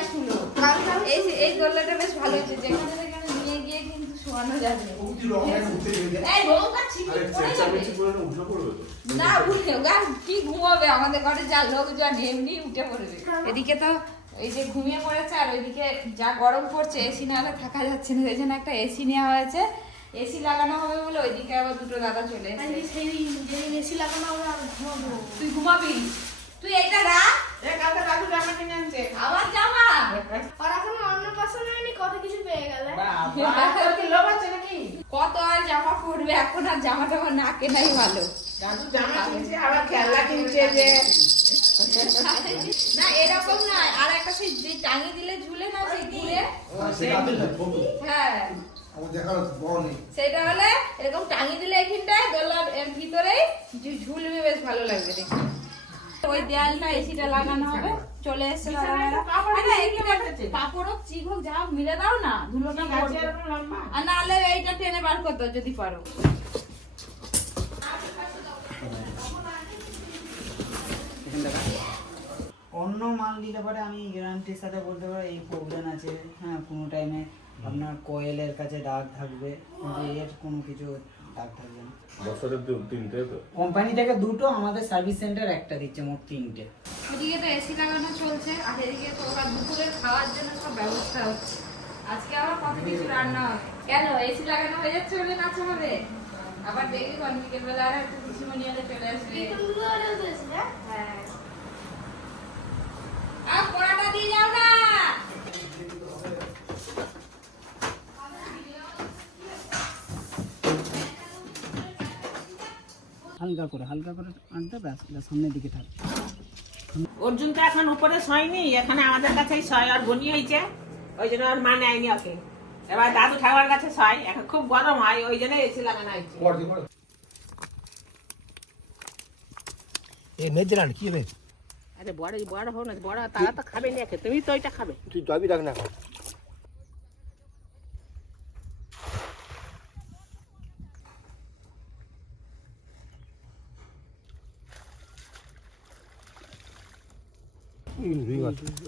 Choice হলো এই যে- এই দোলনাটা বেশ ভালো হয়েছে যেখানে সেখানে নিয়ে গিয়ে কিন্তু শোয়ানো যাবে। এই বউটা ছিটকে পড়ে যাবে। না উঠে গা কি ঘুমাবে? আমাদের ঘরে যা লোকজন এমনি উঠে পড়বে এদিকে তো এই যে ঘুমিয়ে পড়েছে আর ওইদিকে যা গরম পড়ছে এসি না হলে থাকা যাচ্ছে না। সেই জন্য একটা এসি নেওয়া হয়েছে। এসি লাগানো হবে বলে ওইদিকে আবার দুটো দাদা চলে এসেছে। সেই এসি লাগানো হবে আমি ঘুমাবো। তুই ঘুমাবি? তুই এটা রাখ। আবার জামা আর এখন অন্য হয়নি কত কিছু পেয়ে গেলে। কত আর জামা পরবে এখন আর জামা টামা না কেনাই ভালো। না এরকম না আর একটা সেই যে টাঙিয়ে দিলে ঝুলে না সেই ঘুরে হ্যাঁ সেটা হলে এরকম টাঙিয়ে দিলে এখানটায় দোলার এর ভিতরেই ঝুলবে বেশ ভালো লাগবে দেখতে। ওই দেয়ালটা এসিটা লাগানো হবে। চলে এসছে কাপড় হোক চিক হোক যা মিলে দাও না ধুলোটা আর নাহলে এইটা টেনে বার করতে যদি পারো। অন্য মাল নিলে পরে আমি গ্যারান্টির সাথে বলতে পারি এই প্রবলেম আছে। হ্যাঁ কোনো টাইমে আপনার কয়েলের কাছে দাগ থাকবে এর কোনো কিছু দু- তিনটে তো। কোম্পানি থেকে দুটো আমাদের সার্ভিস সেন্টার একটা দিচ্ছে মোট তিনটে। ওদিকে তো এসি লাগানো চলছে আর এদিকে তো ওরা দুপুরের খাওয়ার জন্য সব ব্যবস্থা হচ্ছে। আজকে আবার কত কিছু রান্না হবে? কেন? এসি লাগানো হয়ে যাচ্ছে বলে নাচা হবে? আবার দেখবি কোন বিকেল বেলা আর একটু খুশিমণি হলে চলে আসবে। হ্যাঁ। আর পড়াটা দিয়ে যাও না হালকা করে হালকা করে আনতে ব্যাস এটা সামনের দিকে থাকবে অর্জুন তো এখন উপরে শয়নি এখানে আমাদের কাছেই শয় আর বনি হয়েছে। ওই জন্য আর মা নেয়নি ওকে। এবার দাদু ঠাকুর কাছে শয় এখন খুব গরম হয় ওই জন্য এসি লাগানো হয়েছে। এ নে দিলাম কি রে? আরে বড় বড় হোক না বড় তারা তো খাবে না তুমি তো ওইটা খাবে। তুই যাবি রাখ না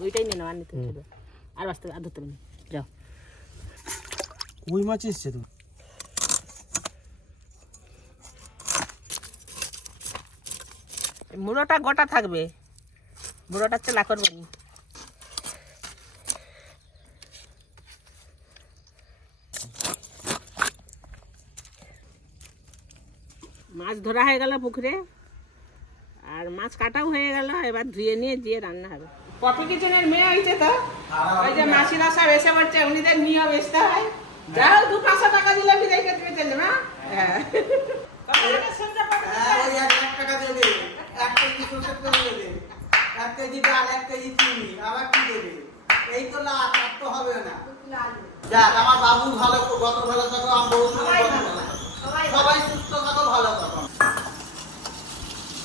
ওইটাই নিয়ে নাও আর নিতে আর বাঁচতে আর ধরতে যাও। কই মাছ এসছে তো মুড়োটা গোটা থাকবে। মুড়োটা চেলা করব নি মাছ ধরা হয়ে গেল পুকুরে। আর মাছ কাটাও হয়ে গেল এবার ধুয়ে নিয়ে দিয়ে রান্না হবে। পপি কিচেনের মেয়ে হয়েছে তো? ওই যে মাসিরা সব এসে বলছে উনিদের নিয়ম আসতে হয়? যাও দু পাঁচশো টাকা দিলে বিদায় করতে চলে না হ্যাঁ। এক লাখ টাকা এক কেজি সরষের এক কেজি ডাল এক আবার কি দেবে এই তো লাখ আর তো হবে না। যাক আমার বাবু ভালো কত ভালো থাকো সবাই সুস্থ থাকো ভালো থাকো।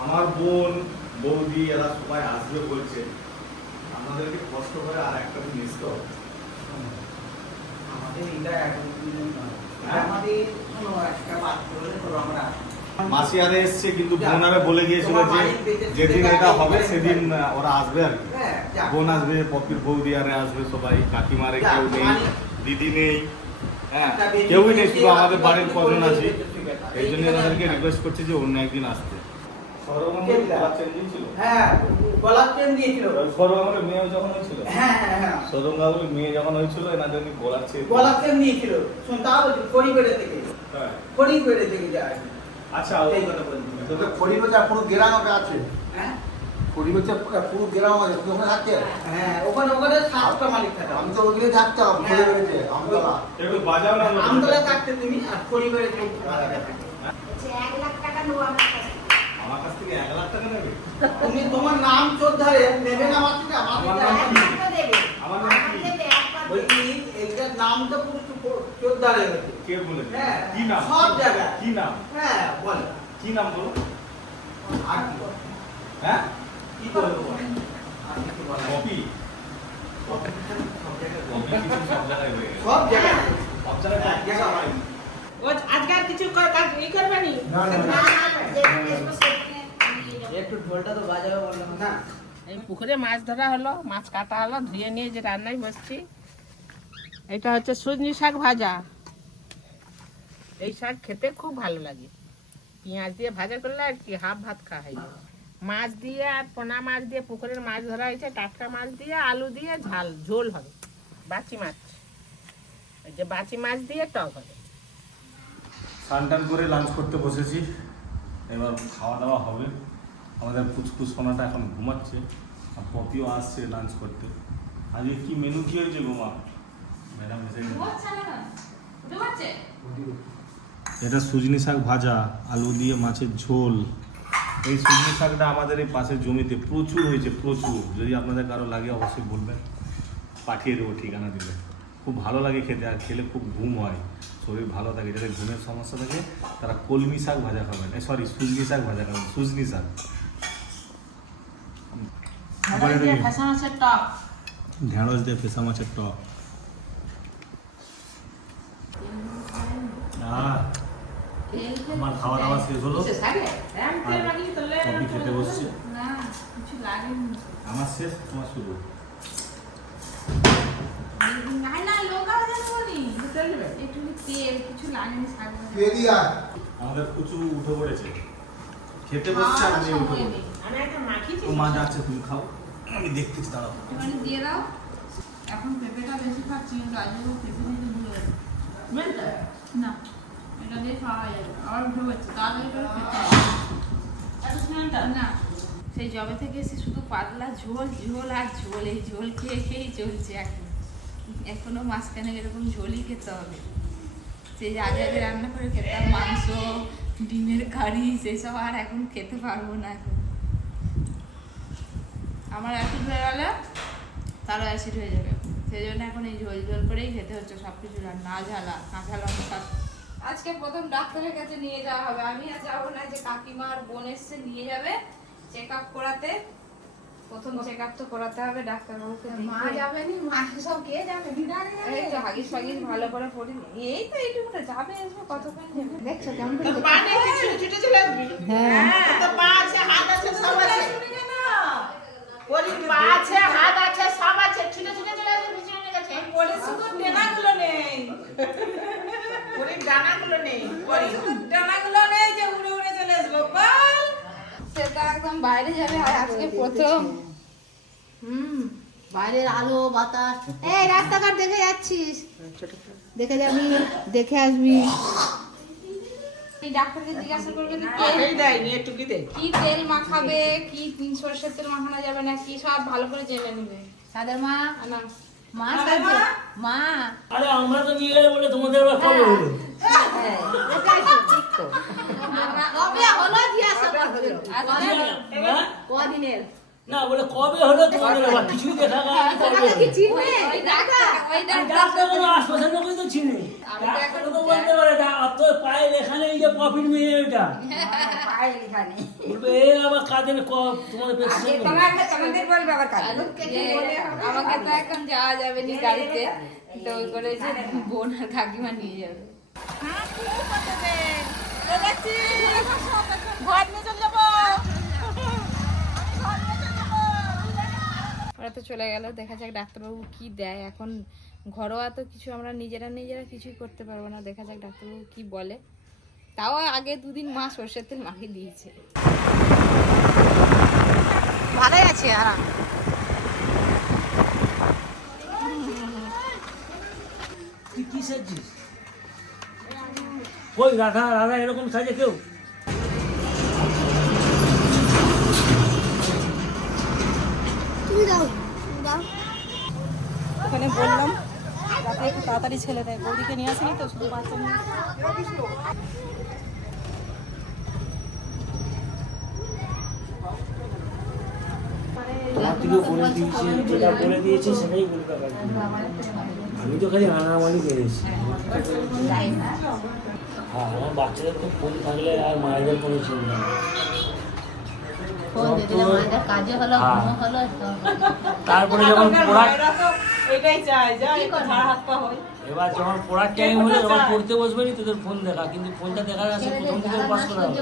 আমার বোন বৌদি এরা সবাই আসবে বলছে। আমাদেরকে কষ্ট করে আর একটা দিন মিস হবে আমাদের এটা এখন হ্যাঁ? আমাদের একটা তো আমরা। এসছে কিন্তু বলে গিয়েছিল যে যেদিন এটা হবে সেদিন ওরা আসবে আর হ্যাঁ বোন আসবে পপির বৌদি আরে আসবে সবাই কাকিমারে কেউ নেই মানে- দিদি নেই। হ্যাঁ কেউই নেই শুধু আমাদের বাড়ির কজন আছি। এই জন্য ওনাদেরকে রিকোয়েস্ট করছি যে অন্য একদিন আসতে। হ্যাঁ চেন দিয়েছিল সৌরভাবের মেয়ে যখন হয়েছিল? হ্যাঁ হ্যাঁ হ্যাঁ। সৌরভাবের মেয়ে যখন হয়েছিল এনাদের গলার চেয়ে গলার চেন দিয়েছিল শুন তা বলছি থেকে হ্যাঁ। খড়িবেড়ে থেকে যায়। আচ্ছা এই কথা বলছি। তোদের পুরো গ্রাম আছে? হ্যাঁ? পুরো গ্রাম আছে? তুমি ওখানে থাকতে? হ্যাঁ ওখানে ওখানে সাতটা মালিক থাকে। আমি তো ওদিকে থাকতাম হ্যাঁ। খড়িগোচে আমতলা। একটু বাজাও না? আমতলায় থাকতে তুমি আর এক লাখ টাকা নেবে তুমি তোমার নাম ধরে নেবে না আমার থেকে? আমার আমার নাম কি? লাখ টাকা দেবে। তো পুরো হয়ে কে বলে হ্যাঁ, কি নাম? সব জায়গায়। কি নাম? হ্যাঁ বল। কি নাম বলো? আর কি? বল? হ্যাঁ কি বলব। কপি। সব কিছু সব গেছে। সব। ও আজকে আর কিছু কাজ ই করবে নি? একটু ঢোলটা তো বাজাবে বললাম। না। এই পুকুরে মাছ ধরা হলো মাছ কাটা হলো ধুয়ে নিয়ে যে রান্নায় বসছি। এটা হচ্ছে সজনি শাক ভাজা। এই শাক খেতে খুব ভালো লাগে। পেঁয়াজ দিয়ে ভাজা করলে আর কি হাফ ভাত খাওয়া হয়। মাছ দিয়ে আর পোনা মাছ দিয়ে পুকুরের মাছ ধরা হয়েছে টাটকা মাছ দিয়ে আলু দিয়ে ঝাল ঝোল হবে। বাচি মাছ। এই যে বাচি মাছ দিয়ে টক হবে। স্নান টান করে লাঞ্চ করতে বসেছি। এবার খাওয়া দাওয়া হবে। আমাদের পুচকু সোনাটা এখন ঘুমাচ্ছে আর পপিও আসছে লাঞ্চ করতে। আজকে কি মেনু কি হয়েছে গোমা ম্যাডাম এসে? এটা সুজনি শাক ভাজা আলু দিয়ে মাছের ঝোল। এই সুজনি শাকটা আমাদের এই পাশের জমিতে প্রচুর হয়েছে প্রচুর। যদি আপনাদের কারও লাগে অবশ্যই বলবেন। পাঠিয়ে দেবো ঠিকানা দিলে। খুব ভালো লাগে খেতে আর খেলে খুব ঘুম হয়। শরীর ভালো থাকে যাদের ঘুমের সমস্যা থাকে তারা কলমি শাক ভাজা খাবেন। সরি সুজনি শাক ভাজা খাবেন। সুজনি শাক। আবার এটা কি? ঢেঁড়স দিয়ে ফেসা মাছের টক। আহ, আমার খাওয়া দাওয়া শেষ হলো? কফি খেতে বসছি। আমার শেষ তোমার শুরু। আমাদের কুচু উঠে পড়েছে। খেতে বসছে আর উঠে পড়েছে। মা যাচ্ছে তুমি খাও। আমি দেখতেছি দাঁড়াও। একটুখানি দিয়ে দাও। এখন পেঁপেটা বেশি খাচ্ছি কিন্তু আজকেও পেঁপে দিতে ভুলে গেছি। না এটা দিয়ে খাওয়া যাবে। আবার উঠে পড়ছে তাড়াতাড়ি করে খেতে না সেই জবে থেকে এসে শুধু পাতলা ঝোল ঝোল আর ঝোল এই ঝোল খেয়ে খেয়েই চলছে এখন। এখনও মাঝখানে এরকম ঝোলই খেতে হবে। সেই যে আগে আগে রান্না করে খেতাম মাংস ডিমের কারি সেসব আর এখন খেতে পারব না এখন। আমার অ্যাসিড হয়ে গেলে তারও অ্যাসিড হয়ে যাবে। সেই জন্য এখন এই ঝোল ঝোল করেই খেতে হচ্ছে সব কিছু না ঝালা কাঁচা লঙ্কা আজকে প্রথম ডাক্তারের কাছে নিয়ে যাওয়া হবে। আমি আর যাব না যে কাকিমার বোন এসছে নিয়ে যাবে চেক আপ করাতে। প্রথম চেক আপ তো করাতে হবে ডাক্তারবাবুকে মা দেখিয়ে। যাবে নি মা সব কে যাবে। দিদা এই তো হাগিস ফাগিস ভালো করে পড়ি। এই তো এইটুকুটা যাবে আসবে কতক্ষণ যাবে? দেখছ কেমন করে তো পা নেই ছুটে ছুটে চলে আসবি? হ্যাঁ। তো পা আছে হাত আছে সব আছে। বলি পা আছে হাত আছে সব আছে ছুটে ছুটে চলে আসবি পিছনে গেছে। বলে শুধু ডানাগুলো নেই। বলি ডানাগুলো নেই বলি। ডানাগুলো নেই যে উড়ে উড়ে চলে আসব বল সেটা একদম বাইরে যাবে আজকে প্রথম। হুম বাইরের আলো বাতাস। এই রাস্তাঘাট দেখে যাচ্ছিস? দেখে যাবি দেখে আসবি। এই ডাক্তারকে জিজ্ঞাসা করবে যে তেল- দেয় নিয়ে টুকি দে কি তেল মাখাবে কি সরষের তেল মাখানো যাবে না কি সব ভালো করে জেনে নেবে। সাদের মা না। মা সাজে মা? আরে আমরা তো নিয়ে বলে তোমাদের আবার কবে হলো। কবে হলো জিজ্ঞাসা করবে আজকে হ্যাঁ? কদিনের? না বলে কবে হলো তোমাদের আবার কিছুই দেখা গেল লোকই তো চিনি। তো এখন ডাক্তার তো বলতে পারে ডা- আর তোর পায়ের এখানে যে প্রফিট মেয়ে এটা। বলবে এ আবার কাদের ক- তোমাদের প্রেসক্রিপশন যে আমাকে তো এখন যাওয়া যাবে না গাড়িতে। তো ওই করে যে বোন আর কাকিমা নিয়ে যাবে। তো চলে গেল দেখা যাক ডাক্তারবাবু কি দেয়। এখন ঘরোয়া তো কিছু আমরা নিজেরা নিজেরা কিছুই করতে পারব না দেখা যাক ডাক্তারবাবু কি বলে। তাও আগে দুদিন মা সর্ষের তেল মাখিয়ে দিয়েছে। ভালোই আছে আরাম। কি সাজছিস? কই রাধা রাধা এরকম সাজে কেউ? ওখানে বললাম যাতে একটু তাড়াতাড়ি ছেলে দেয়। বৌদিকে নিয়ে আসেনি তো শুধু বাচ্চা নিয়ে তোমার থেকে বলে দিয়েছে যেটা বলে দিয়েছে সেটাই বলবে আমি তো খালি পেরেছি হ্যাঁ আমার বাচ্চাদের তো ফোন থাকলে আর মায়েদের কোনো চিন্তা নেই। হ্যাঁ। তারপরে যখন তো এটাই যা? ঝাড় হাত পা হয়। এবার যখন পড়ার টাইম হলে যখন পড়তে বসবে নি তোদের ফোন দেখা। কিন্তু ফোনটা দেখার আছে ছেলেদের প্রথম থেকে পাস করা হবে।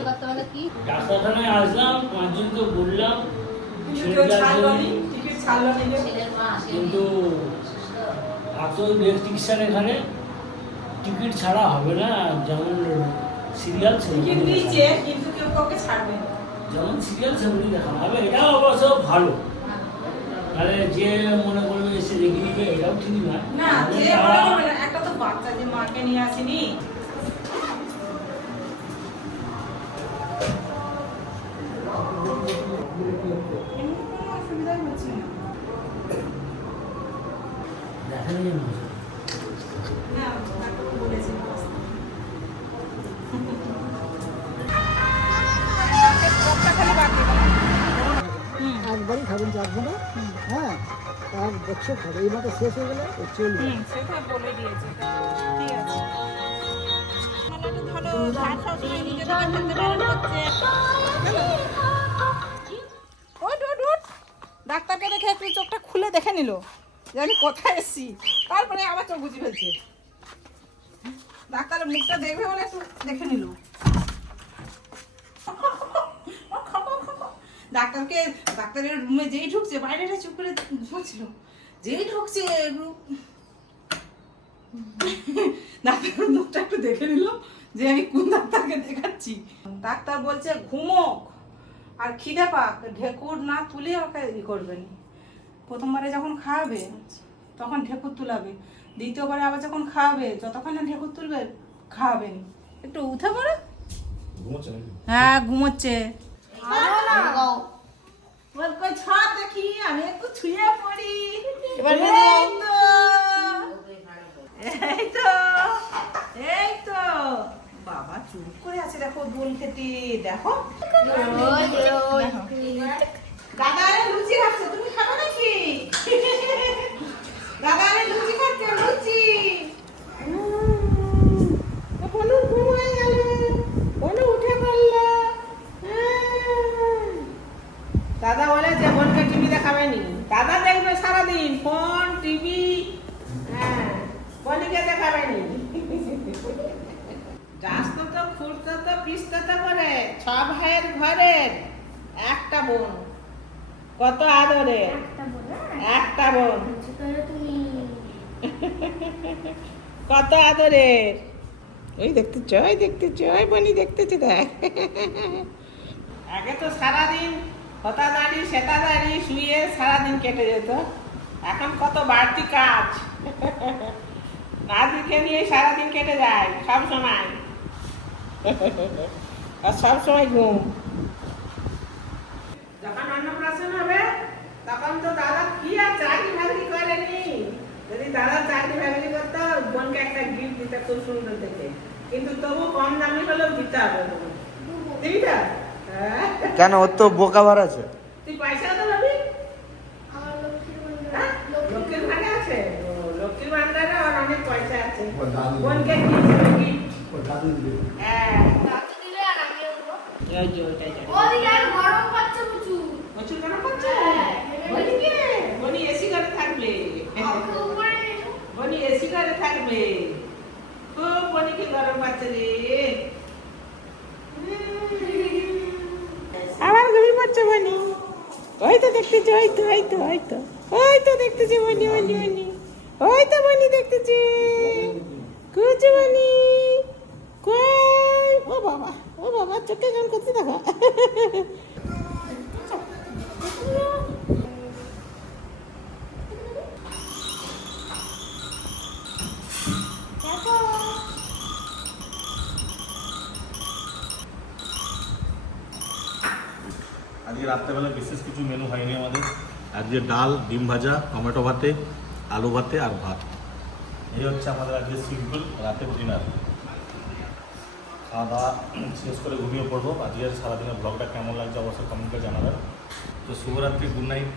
ডাক্তারখানায় আসলাম পাঁচজনকে বললাম কেউ ছেড়ে দেওয়ার ছাড়লো জন্য। নি টিকিট ছাড়লো নি যে। ছেলের মা আসে কিন্তু এত ইলেকট্রিশিয়ান এখানে টিকিট ছাড়া হবে না যেমন সিরিয়াল কিন্তু কেউ কাউকে ছাড়বে যেমন সিরিয়াল সেমনি দেখানো হবে এটা অবশ্য ভালো। তাহলে যে মনে করবে এসে দেখে নিবে এটাও ঠিক না। না যে মনে করবে না একটা তো বাচ্চা যে মাকে নিয়ে আসেনি। দেখা যায়। না। ডাক্তারকে দেখে একটু চোখটা খুলে দেখে নিল আমি কোথায় এসেছি। তারপরে আবার চোখ বুঝি ফেলছে ডাক্তারের মুখটা দেখবে বলে একটু দেখে নিল। ডাক্তারকে, ডাক্তারের রুমে যেই ঢুকছে, বাইরেটা চুপ করে ঘুমোচ্ছিল যেই ঢুকছে এগুলো ডাক্তারের মুখটা একটু দেখে নিল যে আমি কোন ডাক্তারকে দেখাচ্ছি। ডাক্তার বলছে ঘুমোক আর খিদে পাক ঢেকুর না তুলে ওকে ই করবেন প্রথমবারে যখন খাওয়াবে তখন ঢেকুর তুলাবে। দ্বিতীয়বারে আবার যখন খাওয়াবে যতক্ষণ না ঢেকুর তুলবে খাওয়াবেন একটু উঠে পড়ে। হ্যাঁ ঘুমোচ্ছে। দেখি আমি একটু ছুঁয়ে পড়ি। এবার এই তো। এই তো। বাবা চুপ করে আছে দেখো দোল খেতে। দেখো। দাদা লুচি খাচ্ছে তুমি খাবে নাকি? দাদা লুচি খাচ্ছে লুচি। ঘুমায় গেল। বনু উঠে পড়ল। দাদা বলে যে বোনকে টিভি দেখাবে নি দাদা দেখবে সারাদিন ফোন টিভি হ্যাঁ বোনকে দেখাবে নি যাস্ত তো খুঁড়তে তো পিসতে তো করে ছ ভাইয়ের ঘরের একটা বোন। কত আদরে একটা বোন কত আদরে ওই দেখতে চয় দেখতে চয় বনি দেখতেছে দেখ। আগে তো সারাদিন হতা দাঁড়ি সেটা দাঁড়ি শুয়ে সারাদিন কেটে যেত। এখন কত বাড়তি কাজ। নাদিকে নিয়ে সারাদিন কেটে যায়, সব সময়। আর সব সময় ঘুম। যখন অন্নপ্রাশন হবে, তখন তো দাদা কি আর চাকরি বাকরি করেনি যদি দাদা চাকরি বাকরি করতো, বোনকে একটা গিফট দিতে খুব সুন্দর দেখে কিন্তু তবু কম দামি হলেও দিতে হবে। তোমাকে। দিবি তো? হ্যাঁ কেন? ওর তো বোকা বার আছে। তুই পয়সা তো পাবি হ্যাঁ? লক্ষ্মীর ভান্ডার আছে? ও, লক্ষ্মীর ভান্ডারে ওর অনেক পয়সা আছে। দাদু দিবে। হ্যাঁ। প্রচুর। গরম? বনিকে? বনি এসি ঘরে থাকবে। বনি এসি ঘরে থাকবে। খুব বনিকে গরম পাচ্ছে রে আবার ঘুমিয়ে পড়ছে বনি ওই তো দেখতেছি ওই তো ওই তো ওই বনি মনি মনি ওই তো বনি দেখতেছি কুচু মনি কই? ও বাবা ও বাবা চোখে গান করতে দেখা। আজকে রাত্রেবেলা বিশেষ কিছু মেনু হয়নি আমাদের। আজকে ডাল, ডিম ভাজা, টমেটো ভাতে, আলু ভাতে আর ভাত। এই হচ্ছে আমাদের আজকে সিম্পল রাতের ডিনার খাওয়া দাওয়া শেষ করে ঘুমিয়ে পড়ব। আজকে সারাদিনের ব্লগটা কেমন লাগছে অবশ্যই কমেন্টে জানাবেন। তো শুভরাত্রি গুড নাইট